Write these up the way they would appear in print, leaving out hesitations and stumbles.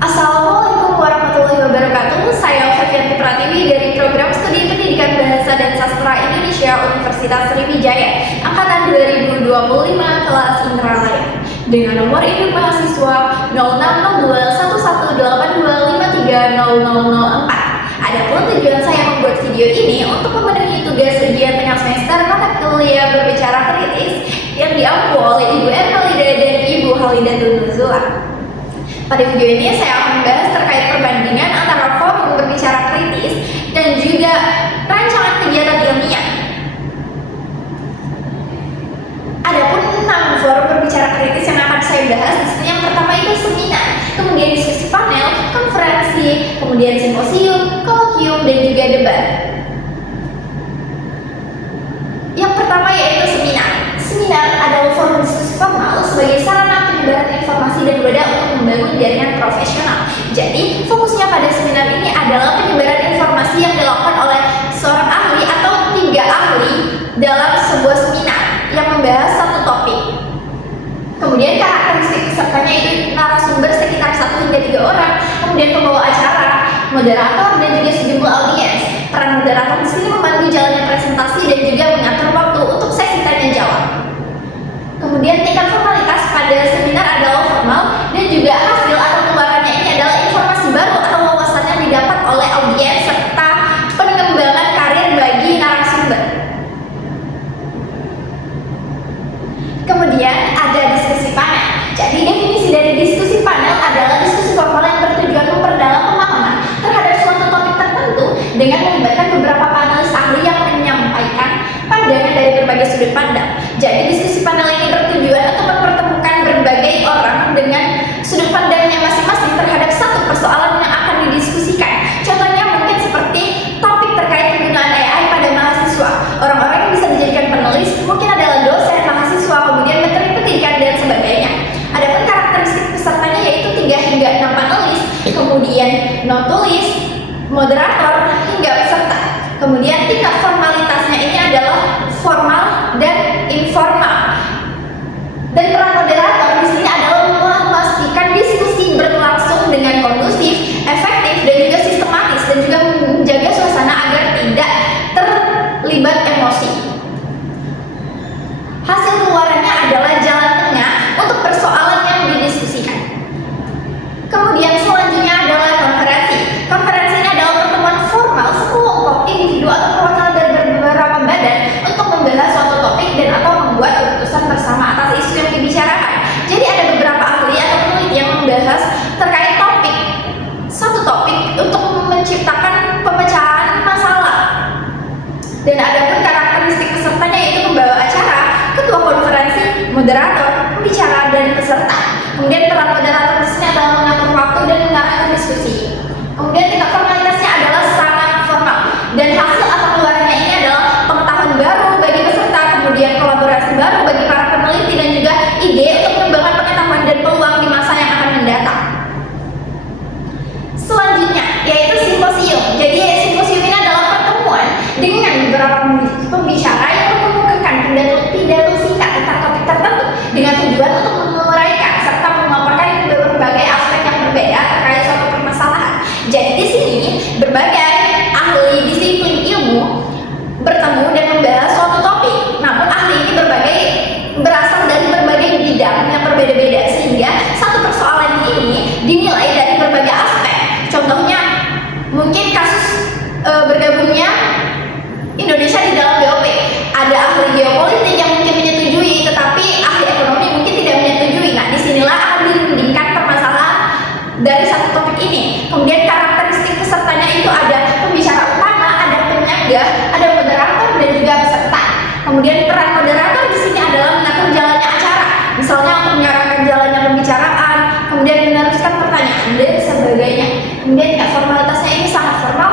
Assalamualaikum warahmatullahi wabarakatuh. Saya Fevianti Pratiwi dari Program Studi Pendidikan Bahasa dan Sastra Indonesia Universitas Sriwijaya Angkatan 2025 kelas Indralaya dengan nomor induk mahasiswa 06621182530004. Adapun tujuan saya membuat video ini untuk memenuhi tugas ujian tengah semester mata kuliah berbicara kritis yang diampu oleh Ibu Erhalida dan Ibu Halidatul Nuzula. Pada video ini saya akan membahas terkait perbandingan antara forum berbicara kritis dan juga rancangan kegiatan ilmiah. Adapun 6 forum berbicara kritis yang akan saya bahas, yang pertama itu seminar, kemudian diskusi panel, konferensi, kemudian simposium, kolokium, dan juga debat. Yang pertama yaitu seminar. Seminar adalah forum diskusi formal sebagai sarana penyebaran informasi dan wadah untuk membangun jaringan profesional. Jadi, fokusnya pada seminar ini adalah penyebaran informasi yang dilakukan oleh seorang ahli atau 3 ahli dalam sebuah seminar yang membahas satu topik. Kemudian karakteristik pesertanya itu narasumber sekitar 1 hingga 3 orang, kemudian pembawa acara, moderator, dan juga sejumlah audiens. Peran moderator di sini membantu jalannya presentasi dan juga mengatur waktu untuk sesi tanya jawab. Kemudian tingkat formalitas pada seminar adalah formal dan juga hasil atau keluarannya ini adalah informasi baru atau wawasan yang didapat oleh audiens serta pengembangan karir bagi narasumber. Kemudian ada diskusi panel. Jadi definisi dari diskusi panel adalah diskusi formal yang bertujuan memperdalam pemahaman terhadap suatu topik tertentu dengan melibatkan beberapa panelis ahli yang menyampaikan pandangan dari berbagai sudut pandang. Jadi diskusi panel ini bertujuan untuk mempertemukan berbagai orang dengan sudut pandangnya masing-masing terhadap satu persoalan yang akan didiskusikan. Contohnya mungkin seperti topik terkait penggunaan AI pada mahasiswa. Orang-orang yang bisa dijadikan penulis mungkin adalah dosen, mahasiswa, kemudian menteri pendidikan dan sebagainya. Adapun karakteristik pesertanya yaitu 3 hingga 6 panelis, kemudian non tulis, moderator, hingga peserta. Kemudian tingkat formalitasnya ini adalah formal dan informal. Dan peran moderator di sini adalah memastikan diskusi berlangsung dengan kondusif, efektif, dan juga sistematis, dan juga menjaga suasana agar tidak terlibat emosi. Hasil keluarannya adalah jalan tengah untuk persoalan yang didiskusikan. Kemudian selanjutnya adalah konferensi. Konferensi ini adalah pertemuan formal sekelompok individu atau perwakilan dari beberapa badan untuk membahas suatu topik dan atau membuat keputusan bersama atas isu yang dibicarakan. Jadi ada beberapa ahli atau peneliti yang membahas terkait topik, satu topik untuk menciptakan pemecahan masalah. Dan ada pun karakteristik pesertanya yaitu pembawa acara, ketua konferensi, moderator, pembicara, dan peserta. Kemudian peran moderator di sini adalah mengatur waktu dan mengarahkan diskusi. Kemudian tingkat formalitasnya adalah sangat formal dan hasil atau keluarannya ini adalah pengetahuan baru bagi peserta, kemudian kolaborasi baru bagi para peneliti dan juga ide untuk mengembangkan pengetahuan dan peluang di masa yang akan mendatang. Selanjutnya yaitu simposium. Jadi simposium ini adalah pertemuan dengan beberapa pembicara yang mengemukakan pidato singkat tentang topik tertentu dengan tujuan untuk menguraikan serta memaparkan berbagai aspek yang berbeda terkait suatu permasalahan. Jadi di sini berbagai ahli disiplin ilmu bertemu dan membahas suatu topik. Namun ahli ini berasal dari berbagai bidang yang berbeda-beda sehingga satu persoalan ini dinilai dari berbagai aspek. Contohnya mungkin kasus bergabungnya Indonesia di dalam BOP. Ada ahli geopolitik yang mungkin menyetujui, tetapi ahli ekonomi mungkin tidak menyetujui. Nah, disinilah akan dirundingkan permasalahan dari satu topik ini. Kemudian karakteristik pesertanya itu ada pembicara utama, ada penyangga, ada moderator, dan juga peserta. Kemudian peran moderator di sini adalah mengatur jalannya acara, misalnya untuk mengarahkan jalannya pembicaraan, kemudian meneruskan pertanyaan dan sebagainya. Kemudian tingkat formalitasnya ini sangat formal,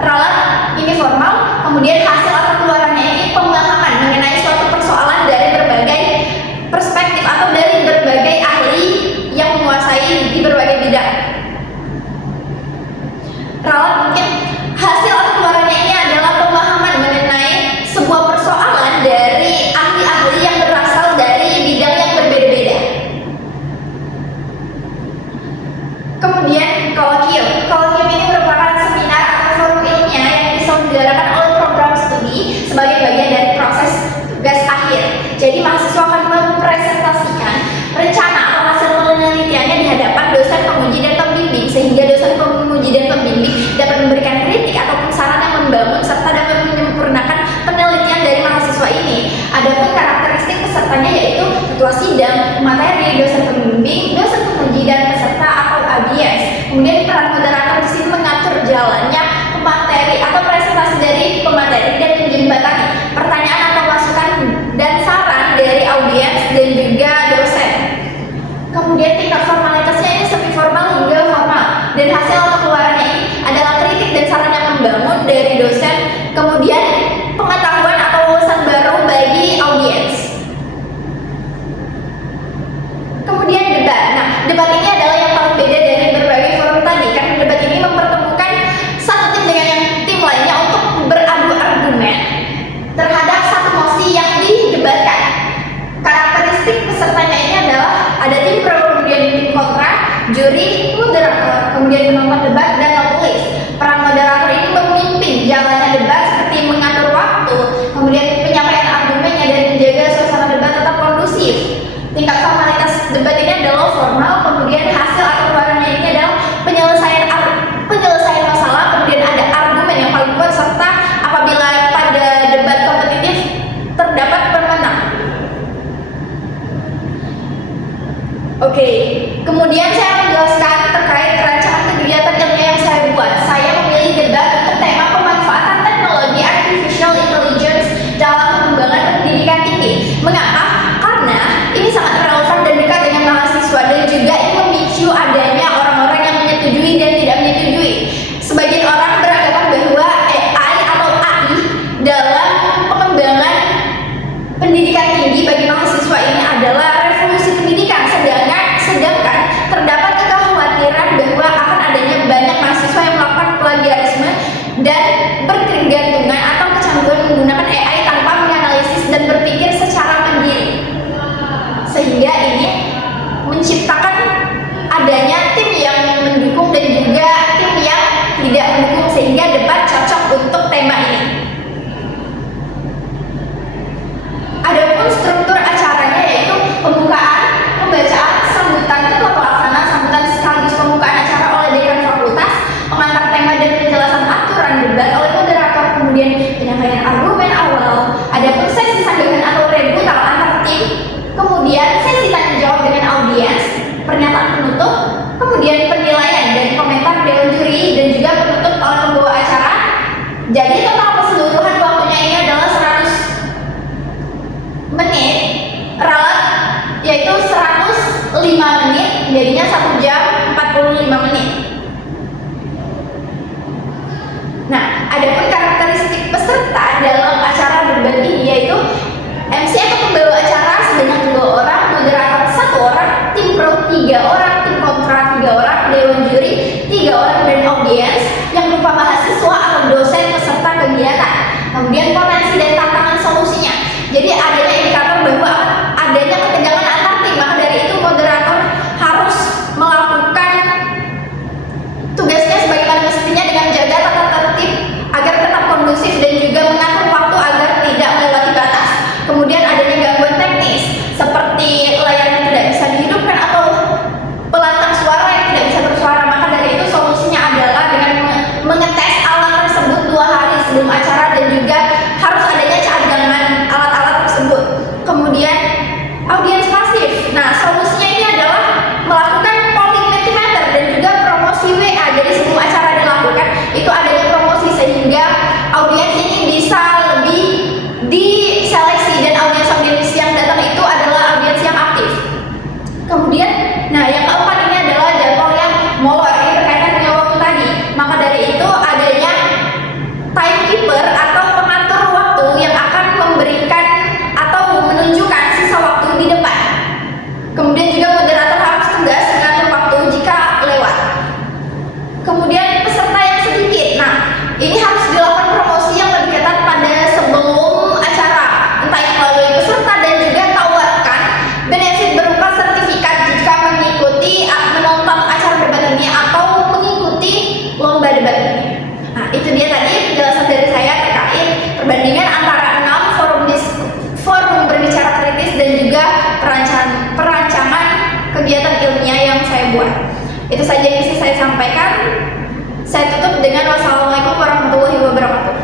ralat ini formal, kemudian hasil atau keluarannya ini pemahaman mengenai suatu persoalan dari berbagai perspektif atau dari berbagai ahli yang menguasai di berbagai bidang. Ralat mungkin hasil atau keluarannya ini adalah pemahaman mengenai sebuah persoalan dari ahli-ahli yang berasal dari bidang yang berbeda-beda. Kemudian juri, moderator, kemudian penonton debat, dan penulis. Peran moderator ini memimpin jalannya debat seperti mengatur waktu, kemudian penyampaian argumennya, dan menjaga suasana debat tetap kondusif. Tingkat formalitas debat ini adalah formal, kemudian hasil atau barangnya ini adalah penyelesaian masalah, kemudian ada argumen yang paling kuat, serta apabila pada debat kompetitif terdapat pemenang. Oke, kemudian saya menjelaskan terkait rancangan kegiatan ilmiah yang saya buat. Saya memilih debat untuk tema pemanfaatan teknologi artificial intelligence dalam pengembangan pendidikan tinggi. Mengapa? Karena ini sangat relevan dan dekat dengan mahasiswa, dan juga ini memicu adanya orang-orang yang menyetujui dan tidak menyetujui. Sebagian orang beranggapan bahwa AI atau AI dalam pengembangan pendidikan tinggi bagi mahasiswa ini adalah revolusi pendidikan, sedangkan terdapat kekhawatiran bahwa akan adanya banyak mahasiswa yang melakukan plagiarisme dan berketergantungan atau kecanduan menggunakan AI tanpa menganalisis dan berpikir secara mandiri, sehingga ini menciptakan adanya tim yang mendukung dan juga tim yang tidak mendukung, sehingga debat cocok untuk tema ini. Adapun struktur acaranya yaitu pembukaan, pembacaan, sambutan ketua pelaksana, sambutan sekaligus pembukaan acara oleh dekan fakultas, pengantar tema dan penjelasan aturan debat oleh moderator, kemudian penyampaian argumen awal, adapun sesi sandangan atau rebuttal antar tim, kemudian sesi tanya jawab dengan audiens, pernyataan penutup, kemudian penilaian dan komentar dewan juri, dan juga penutup oleh pembawa acara. Jadi total keseluruhan waktunya ini adalah 100 menit, ralat yaitu 105 menit, jadinya 1 jam 45 menit. Nah, adapun karakteristik peserta dalam acara debat ini yaitu MC atau pembawa acara sebanyak 2 orang, moderator 1 orang, tim pro 3 orang, tim kontra 3 orang, dewan juri 3 orang, dan audiens yang berupa mahasiswa atau dosen peserta kegiatan. Kemudian potensi dan tantangan solusinya. Jadi adanya indikator bahwa adanya ketegangan antar tim, maka dari itu moderator harus melakukan tugasnya sebagaimana mestinya dengan menjaga tata tertib agar tetap kondusif dan juga mengatur waktu agar tidak melewati batas. Kemudian adanya gangguan teknis seperti layar yang tidak bisa dihidupkan atau pelantang suara yang tidak bisa bersuara, maka dari itu solusinya adalah dengan mengetes alat tersebut 2 hari sebelum acara, dan juga harus adanya cadangan alat-alat tersebut. Kemudian audiens pasif. Nah, solusinya ini adalah melakukan polling mentimeter dan juga promosi WA. Jadi sebelum acara dilakukan itu adanya promosi, sehingga audiens ini bisa lebih diseleksi, dan audiens yang datang itu adalah audiens yang aktif. Kemudian, nah yang keempat ini adalah jadwal yang molor. Ini berkaitan dengan waktu tadi. Maka dari itu adanya timekeeper atau pengatur waktu yang akan memberikan atau menunjukkan sisa waktu di depan. Kemudian juga moderator harus tegas mengatur waktu jika lewat. Kemudian peserta yang sedikit. Nah, ini harus dilakukan promosi yang lebih ketat pada sebelum acara, entah itu melalui peserta, dan juga tawarkan benefit berupa sertifikat jika mengikuti menonton acara debat ini atau mengikuti lomba debat ini. Nah, itu dia tadi penjelasan dari saya terkait perbandingan antara 6 forum berbicara kritis dan juga perancangan kegiatan ilmiah yang saya buat. Itu saja yang bisa saya sampaikan. Saya tutup dengan wassalamualaikum warahmatullahi wabarakatuh.